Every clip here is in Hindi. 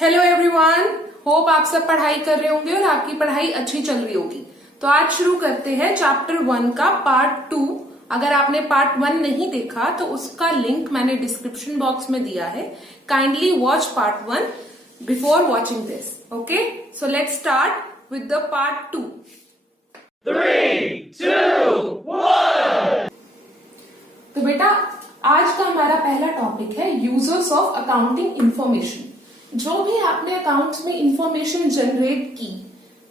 हेलो एवरीवन, होप आप सब पढ़ाई कर रहे होंगे और आपकी पढ़ाई अच्छी चल रही होगी। तो आज शुरू करते हैं चैप्टर 1 का पार्ट 2। अगर आपने पार्ट 1 नहीं देखा तो उसका लिंक मैंने डिस्क्रिप्शन बॉक्स में दिया है। Kindly watch part 1 before watching this. Okay, so let's start with the part 2। 3, 2, 1। तो बेटा, आज का हमारा पहला टॉपिक है यूजर्स ऑफ अकाउंटिंग इंफॉर्मेशन। जो भी आपने अकाउंट्स में इंफॉर्मेशन जनरेट की,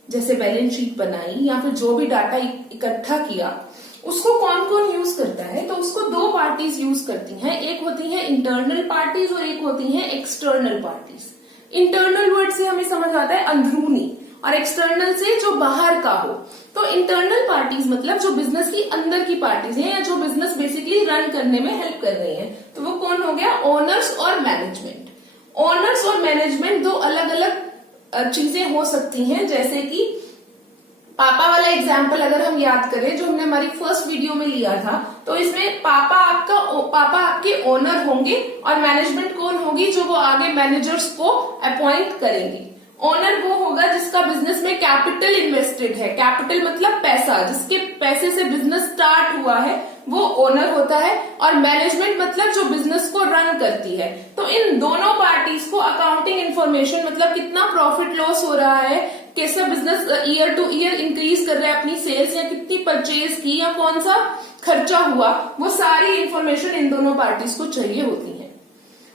जैसे बैलेंस शीट बनाई या फिर जो भी डाटा इकट्ठा किया, उसको कौन कौन यूज करता है? तो उसको दो पार्टीज यूज करती हैं। एक होती है इंटरनल पार्टीज और एक होती है एक्सटर्नल पार्टीज। इंटरनल वर्ड से हमें समझ आता है अंदरूनी, और एक्सटर्नल से जो बाहर का हो। तो इंटरनल पार्टीज मतलब जो बिजनेस की अंदर की पार्टीज हैं या जो बिजनेस बेसिकली रन करने में हेल्प कर रही हैं। तो वो कौन हो गया? ओनर्स और मैनेजमेंट। ओनर्स और मैनेजमेंट दो अलग अलग चीजें हो सकती हैं। जैसे कि पापा वाला एग्जाम्पल अगर हम याद करें, जो हमने हमारी फर्स्ट वीडियो में लिया था, तो इसमें पापा आपके ओनर होंगे और मैनेजमेंट कौन होगी? जो वो आगे मैनेजर्स को अपॉइंट करेंगे। ओनर वो होगा जिसका बिजनेस में कैपिटल इन्वेस्टेड है। कैपिटल मतलब पैसा, जिसके पैसे से बिजनेस स्टार्ट हुआ है, वो ओनर होता है। और मैनेजमेंट मतलब जो बिजनेस को रन करती है। तो इन दोनों पार्टीज को अकाउंटिंग इंफॉर्मेशन मतलब कितना प्रॉफिट लॉस हो रहा है, कैसा business year two year increase कर रहा है अपनी सेल्स, या कितनी परचेज की, या कौन सा खर्चा हुआ, वो सारी इंफॉर्मेशन इन दोनों पार्टीज को चाहिए होती है।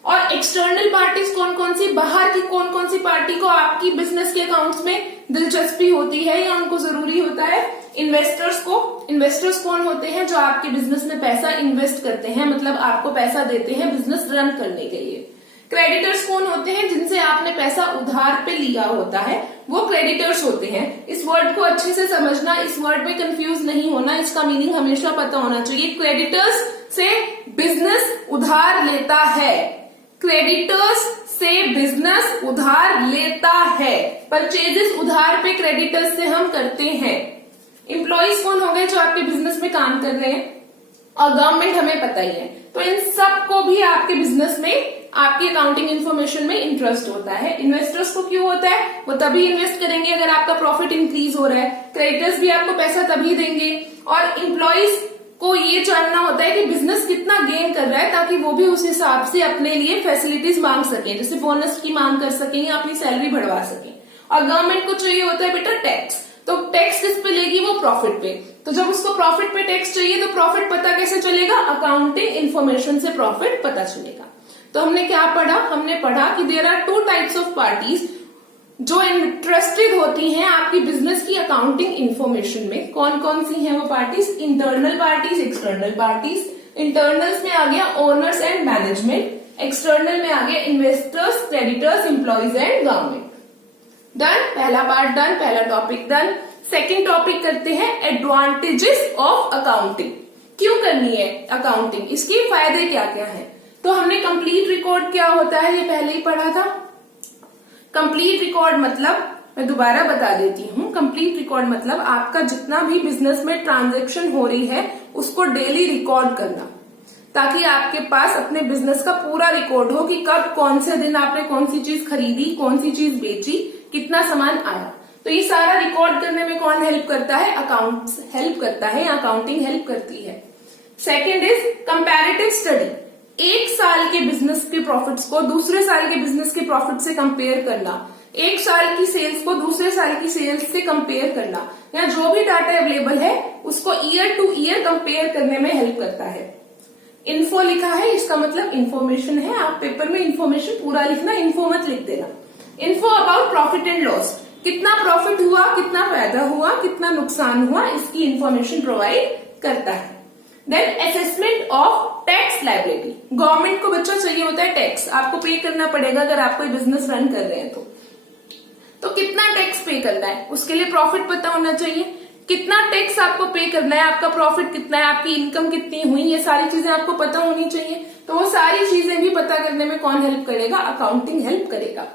और एक्सटर्नल पार्टीज कौन कौन सी, बाहर की कौन कौन सी पार्टी को आपकी बिजनेस के अकाउंट्स में दिलचस्पी होती है या उनको जरूरी होता है? इन्वेस्टर्स को। इन्वेस्टर्स कौन होते हैं? जो आपके बिजनेस में पैसा इन्वेस्ट करते हैं, मतलब आपको पैसा देते हैं बिजनेस रन करने के लिए। क्रेडिटर्स कौन होते हैं? जिनसे आपने पैसा उधार पे लिया होता है, वो क्रेडिटर्स होते हैं। इस वर्ड को अच्छे से समझना, इस वर्ड में कंफ्यूज नहीं होना, इसका मीनिंग हमेशा पता होना चाहिए। क्रेडिटर्स से बिजनेस उधार लेता है। क्रेडिटर्स से बिजनेस उधार लेता है। परचेजेस उधार पे क्रेडिटर्स से हम करते हैं। एम्प्लॉइज कौन हो गए? जो आपके बिजनेस में काम कर रहे हैं। और गवर्नमेंट हमें पता ही है। तो इन सब को भी आपके बिजनेस में, आपकी अकाउंटिंग इंफॉर्मेशन में इंटरेस्ट होता है। इन्वेस्टर्स को क्यों होता है? वो तभी इन्वेस्ट करेंगे अगर आपका प्रॉफिट इंक्रीज हो रहा है। क्रेडिटर्स भी आपको पैसा तभी देंगे। और एम्प्लॉइज को ये जानना होता है कि बिजनेस कितना गेन कर रहा है, ताकि वो भी उस हिसाब से अपने लिए फैसिलिटीज मांग सकें, जैसे बोनस की मांग कर सकें या अपनी सैलरी बढ़वा सकें। और गवर्नमेंट को चाहिए होता है बेटा टैक्स। तो टैक्स किस पे लेगी? वो प्रॉफिट पे। तो जब उसको प्रॉफिट पे टैक्स चाहिए, तो प्रॉफिट पता कैसे चलेगा? अकाउंटिंग इंफॉर्मेशन से प्रॉफिट पता चलेगा। तो हमने क्या पढ़ा? हमने पढ़ा कि there are two types of parties जो इंटरेस्टेड होती हैं आपकी बिजनेस की अकाउंटिंग इंफॉर्मेशन में। कौन कौन सी हैं वो parties? Internal parties, external parties. Internals में आ गया ओनर्स एंड मैनेजमेंट। एक्सटर्नल में आ गया investors, creditors, employees and government. Done, पहला पार्ट डन, पहला टॉपिक डन। सेकेंड टॉपिक करते हैं एडवांटेजेस ऑफ अकाउंटिंग। क्यों करनी है अकाउंटिंग? इसके फायदे क्या क्या है? तो हमने कंप्लीट रिकॉर्ड क्या होता है ये पहले ही पढ़ा था। कंप्लीट रिकॉर्ड मतलब, मैं दोबारा बता देती हूँ, कंप्लीट रिकॉर्ड मतलब आपका जितना भी बिजनेस में ट्रांजैक्शन हो रही है उसको डेली रिकॉर्ड करना, ताकि आपके पास अपने बिजनेस का पूरा रिकॉर्ड हो कि कब, कौन से दिन आपने कौन सी चीज खरीदी, कौन सी चीज बेची, कितना सामान आया। तो ये सारा रिकॉर्ड करने में कौन हेल्प करता है? अकाउंट्स हेल्प करता है, अकाउंटिंग हेल्प करती है। Second is comparative study. एक साल के बिजनेस के प्रॉफिट्स को दूसरे साल के बिजनेस के प्रॉफिट से कंपेयर करना, एक साल की सेल्स को दूसरे साल की सेल्स से कंपेयर करना, या जो भी डाटा अवेलेबल है उसको ईयर टू ईयर कंपेयर करने में हेल्प करता है। इन्फो लिखा है, इसका मतलब इंफॉर्मेशन है। आप पेपर में इंफॉर्मेशन पूरा लिखना, इन्फो मत लिख देना। Info about profit and loss, कितना प्रॉफिट हुआ, कितना फायदा हुआ, कितना नुकसान हुआ, इसकी इंफॉर्मेशन प्रोवाइड करता है। Then assessment of tax liability. Government को बच्चा चाहिए होता है टैक्स, आपको पे करना पड़ेगा अगर आप कोई बिजनेस रन कर रहे हैं तो कितना टैक्स पे करना है, उसके लिए प्रॉफिट पता होना चाहिए। कितना टैक्स आपको पे करना है, आपका प्रॉफिट कितना है, आपकी इनकम कितनी हुई, ये सारी चीजें आपको पता होनी चाहिए। तो वो सारी चीजें भी पता करने में कौन हेल्प करेगा? अकाउंटिंग हेल्प करेगा।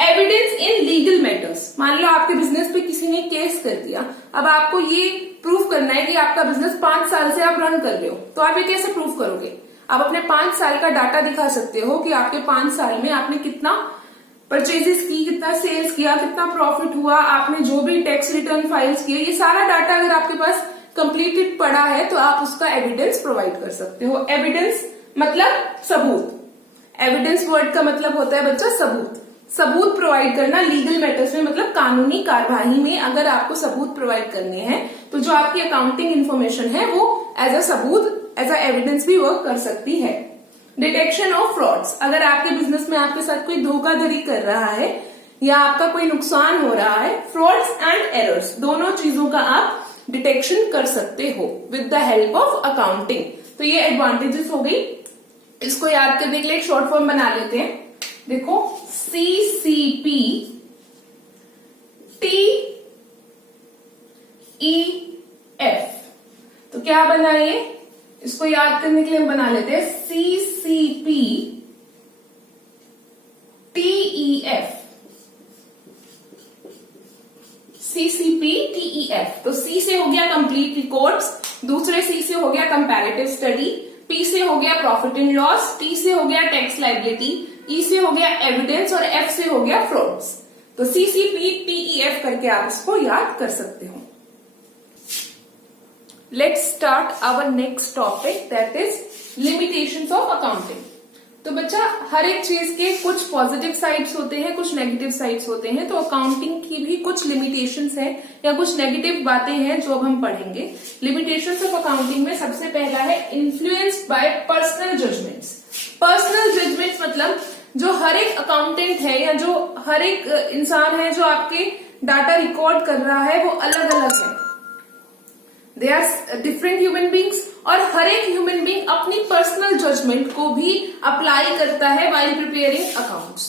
Evidence in legal matters. मान लो आपके बिजनेस पे किसी ने केस कर दिया, अब आपको ये प्रूफ करना है कि आपका बिजनेस 5 साल से आप रन कर रहे हो, तो आप ये कैसे प्रूफ करोगे? आप अपने 5 साल का डाटा दिखा सकते हो कि आपके 5 साल में आपने कितना परचेजेस की, कितना सेल्स किया, कितना प्रॉफिट हुआ, आपने जो भी टैक्स रिटर्न फाइल्स किए, ये सारा डाटा अगर आपके पास कंप्लीटेड पड़ा है तो आप उसका एविडेंस प्रोवाइड कर सकते हो। एविडेंस मतलब सबूत। एविडेंस वर्ड का मतलब होता है बच्चा सबूत। सबूत प्रोवाइड करना लीगल मैटर्स में, मतलब कानूनी कार्यवाही में अगर आपको सबूत प्रोवाइड करने हैं तो जो आपकी अकाउंटिंग इन्फॉर्मेशन है वो एज अ सबूत, एज अ एविडेंस भी वर्क कर सकती है। डिटेक्शन ऑफ फ्रॉड्स, अगर आपके बिजनेस में आपके साथ कोई धोखाधड़ी कर रहा है या आपका कोई नुकसान हो रहा है, फ्रॉड्स एंड एरर्स दोनों चीजों का आप डिटेक्शन कर सकते हो with the help of accounting. तो ये एडवांटेजेस हो गई। इसको याद करने के लिए एक शॉर्ट फॉर्म बना लेते हैं। देखो CCP TEF, तो क्या बना ये, इसको याद करने के लिए हम बना लेते हैं CCP TEF। CCP TEF, तो C से हो गया कंप्लीट रिकॉर्ड्स, दूसरे C से हो गया कंपैरेटिव स्टडी, P से हो गया प्रॉफिट एंड लॉस, T से हो गया टैक्स लायबिलिटी, E से हो गया एविडेंस और F से हो गया फ्रॉड्स। तो CCP TEF करके आप इसको याद कर सकते हो। Let's start our next topic, that is limitations of accounting. तो बच्चा हर एक चीज के कुछ पॉजिटिव साइड्स होते हैं, कुछ नेगेटिव साइड्स होते हैं, तो अकाउंटिंग की भी कुछ लिमिटेशंस हैं या कुछ नेगेटिव बातें हैं जो अब हम पढ़ेंगे। लिमिटेशंस ऑफ अकाउंटिंग में सबसे पहला है influenced by personal judgements. Personal judgements मतलब जो हर एक अकाउंटेंट है या जो हर एक इंसान है जो आपके डाटा रिकॉर्ड कर रहा है वो अलग अलग है। They are different human beings और हर एक ह्यूमन बींग अपनी पर्सनल जजमेंट को भी अप्लाई करता है व्हाइल प्रिपेयरिंग अकाउंट्स।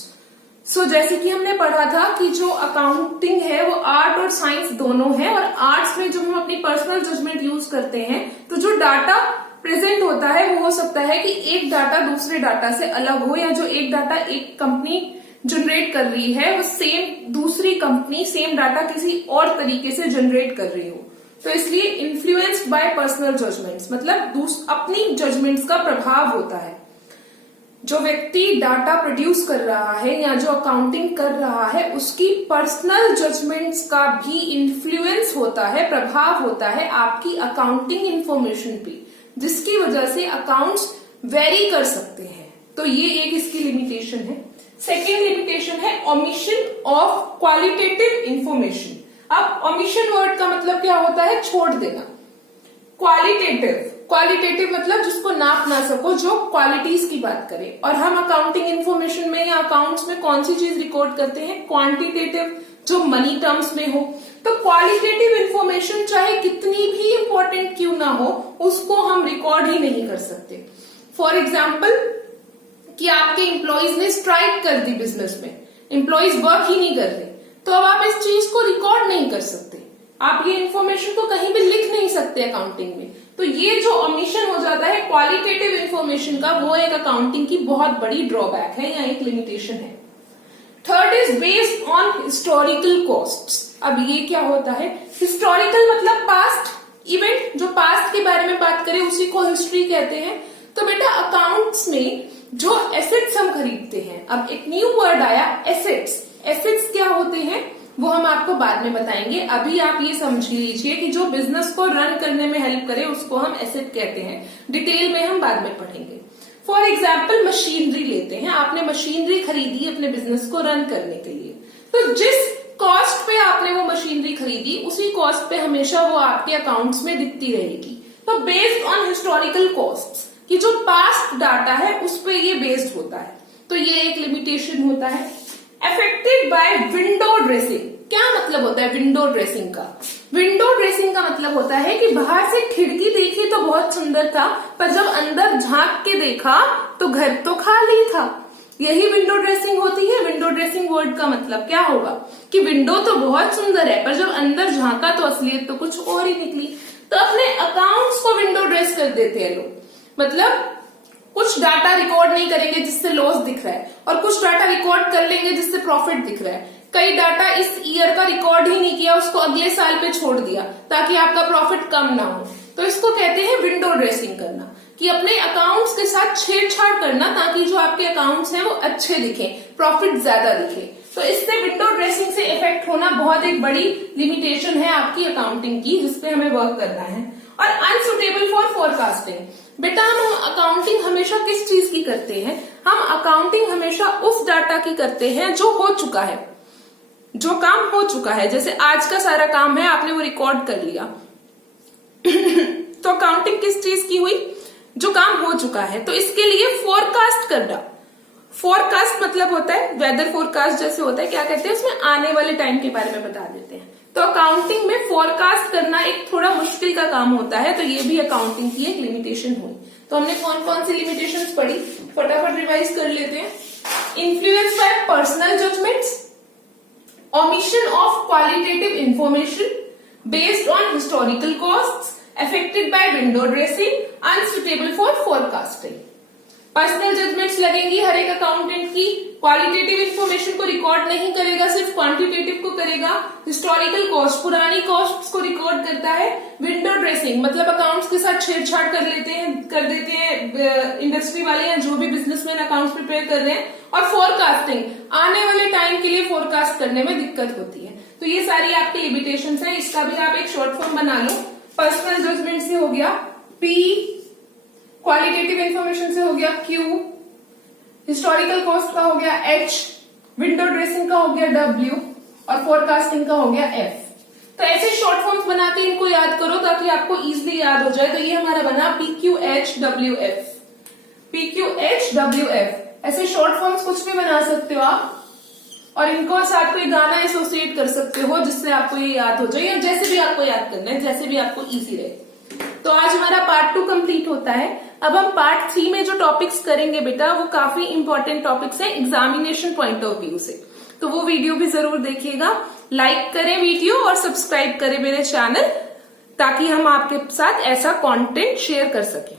सो जैसे कि हमने पढ़ा था कि जो अकाउंटिंग है वो आर्ट और साइंस दोनों है, और आर्ट्स में जब हम अपनी पर्सनल जजमेंट यूज करते हैं तो जो डाटा प्रेजेंट होता है वो हो सकता है कि एक डाटा दूसरे डाटा से अलग हो, या जो एक डाटा एक कंपनी जनरेट कर रही है वो सेम दूसरी कंपनी सेम डाटा किसी और तरीके से जनरेट कर रही हो। तो इसलिए इन्फ्लुएंस्ड बाय पर्सनल जजमेंट्स मतलब अपनी जजमेंट्स का प्रभाव होता है। जो व्यक्ति डाटा प्रोड्यूस कर रहा है या जो अकाउंटिंग कर रहा है उसकी पर्सनल जजमेंट्स का भी इन्फ्लुएंस होता है, प्रभाव होता है आपकी अकाउंटिंग इंफॉर्मेशन पे, जिसकी वजह से अकाउंट्स वेरी कर सकते हैं। तो ये एक इसकी लिमिटेशन है। सेकेंड लिमिटेशन है ओमिशन ऑफ क्वालिटेटिव इंफॉर्मेशन। अब ओमिशन वर्ड का मतलब क्या होता है, छोड़ देना। क्वालिटेटिव मतलब जिसको नाप ना सको, जो क्वालिटीज की बात करे। और हम अकाउंटिंग इंफॉर्मेशन में या अकाउंट्स में कौन सी चीज रिकॉर्ड करते हैं, क्वांटिटेटिव, जो मनी टर्म्स में हो। तो क्वालिटेटिव इंफॉर्मेशन चाहे कितनी भी इंपॉर्टेंट क्यों ना हो उसको हम रिकॉर्ड ही नहीं कर सकते। फॉर एग्जाम्पल कि आपके एम्प्लॉइज ने स्ट्राइक कर दी बिजनेस में, एम्प्लॉइज वर्क ही नहीं कर रहे, तो अब आप इस चीज को रिकॉर्ड नहीं कर सकते, आप ये इंफॉर्मेशन को कहीं भी लिख नहीं सकते अकाउंटिंग में। तो ये जो ओमिशन हो जाता है क्वालिटेटिव इंफॉर्मेशन का, वो एक अकाउंटिंग की बहुत बड़ी ड्रॉबैक है या एक लिमिटेशन है। Third is based on historical costs. अब ये क्या होता है, हिस्टोरिकल मतलब पास्ट इवेंट, जो पास्ट के बारे में बात करें उसी को हिस्ट्री कहते हैं। तो बेटा अकाउंट्स में जो एसेट्स हम खरीदते हैं, अब एक न्यू वर्ड आया एसेट्स। एसेट्स क्या होते हैं वो हम आपको बाद में बताएंगे। अभी आप ये समझ लीजिए कि जो बिजनेस को रन करने में हेल्प करे उसको हम एसेट कहते हैं, डिटेल में हम बाद में पढ़ेंगे। फॉर एग्जाम्पल मशीनरी लेते हैं, आपने मशीनरी खरीदी अपने बिजनेस को रन करने के लिए, तो जिस कॉस्ट पे आपने वो मशीनरी खरीदी उसी कॉस्ट पे हमेशा वो आपके अकाउंट्स में दिखती रहेगी। तो बेस्ड ऑन हिस्टोरिकल कॉस्ट्स कि जो पास्ट डाटा है उस पे ये बेस्ड होता है, तो ये एक लिमिटेशन होता है। अफेक्टेड बाय विंडो ड्रेसिंग, क्या मतलब होता है विंडो ड्रेसिंग का? विंडो ड्रेसिंग का मतलब होता है कि बाहर से खिड़की देखी तो बहुत सुंदर था, पर जब अंदर झांक के देखा तो घर तो खाली था। यही विंडो ड्रेसिंग होती है। विंडो ड्रेसिंग वर्ड का मतलब क्या होगा कि विंडो तो बहुत सुंदर है पर जब अंदर झांका तो असलियत तो कुछ और ही निकली। तो अपने अकाउंट्स को विंडो ड्रेस कर देते हैं लोग, मतलब कुछ डाटा रिकॉर्ड नहीं करेंगे जिससे लॉस दिख रहा है और कुछ डाटा रिकॉर्ड कर लेंगे जिससे प्रॉफिट दिख रहा है। कई डाटा इस ईयर का रिकॉर्ड ही नहीं किया, उसको अगले साल पे छोड़ दिया ताकि आपका प्रॉफिट कम ना हो, तो इसको कहते हैं विंडो ड्रेसिंग करना। कि अपने अकाउंट्स के साथ छेड़छाड़ करना ताकि जो आपके अकाउंट्स हैं वो अच्छे दिखें, प्रॉफिट ज्यादा दिखे। तो इससे विंडो ड्रेसिंग से इफेक्ट होना बहुत एक बड़ी लिमिटेशन है आपकी अकाउंटिंग की, जिसपे हमें वर्क करना है। और अनसुटेबल फॉर फोरकास्टिंग, बेटा हम अकाउंटिंग हमेशा किस चीज की करते हैं? हम अकाउंटिंग हमेशा उस डाटा की करते हैं जो हो चुका है, जो काम हो चुका है। जैसे आज का सारा काम है, आपने वो रिकॉर्ड कर लिया तो अकाउंटिंग किस चीज की हुई? जो काम हो चुका है। तो इसके लिए फोरकास्ट करना, फोरकास्ट मतलब होता है वेदर फोरकास्ट जैसे होता है, क्या कहते हैं उसमें आने वाले टाइम के बारे में बता देते हैं। तो अकाउंटिंग में फोरकास्ट करना एक थोड़ा मुश्किल का काम होता है, तो ये भी अकाउंटिंग की एक लिमिटेशन हुई। तो हमने कौन कौन सी लिमिटेशंस पढ़ी, फटाफट रिवाइज कर लेते हैं। Influence by personal judgements, omission of qualitative information based on historical costs, affected by window dressing, unsuitable for forecasting. Personal judgements लगेंगी हर एक अकाउंटेंट की, क्वालिटेटिव इंफॉर्मेशन को रिकॉर्ड नहीं करेगा, सिर्फ क्वांटिटेटिव को करेगा। हिस्टोरिकल कॉस्ट, पुरानी कॉस्ट्स को रिकॉर्ड करता है। विंडो ड्रेसिंग मतलब अकाउंट्स के साथ छेड़छाड़ कर देते हैं इंडस्ट्री वाले या जो भी बिजनेसमैन अकाउंट्स प्रिपेयर कर रहे हैं। और फोरकास्टिंग, आने वाले टाइम के लिए फोरकास्ट करने में दिक्कत होती है। तो ये सारी आपकी लिमिटेशंस हैं, इसका भी आप एक शॉर्ट फॉर्म बना लो। पर्सनल जजमेंट से हो गया P, क्वालिटेटिव इंफॉर्मेशन से हो गया Q, हिस्टोरिकल कॉस्ट का हो गया H, विंडो ड्रेसिंग का हो गया W और फोरकास्टिंग का हो गया F। तो ऐसे शॉर्ट फॉर्म्स बना के इनको याद करो ताकि आपको इजीली याद हो जाए। तो ये हमारा बना PQHWF, PQHWF। ऐसे शॉर्ट फॉर्म्स कुछ भी बना सकते हो आप, और इनको साथ कोई गाना एसोसिएट कर सकते हो जिससे आपको ये याद हो जाए, या जैसे भी आपको याद करना है, जैसे भी आपको इजी रहे। तो आज हमारा पार्ट 2 कंप्लीट होता है। अब हम पार्ट 3 में जो टॉपिक्स करेंगे बेटा वो काफी इंपॉर्टेंट टॉपिक्स हैं एग्जामिनेशन पॉइंट ऑफ व्यू से, तो वो वीडियो भी जरूर देखिएगा। लाइक करें वीडियो और सब्सक्राइब करें मेरे चैनल, ताकि हम आपके साथ ऐसा कंटेंट शेयर कर सकें।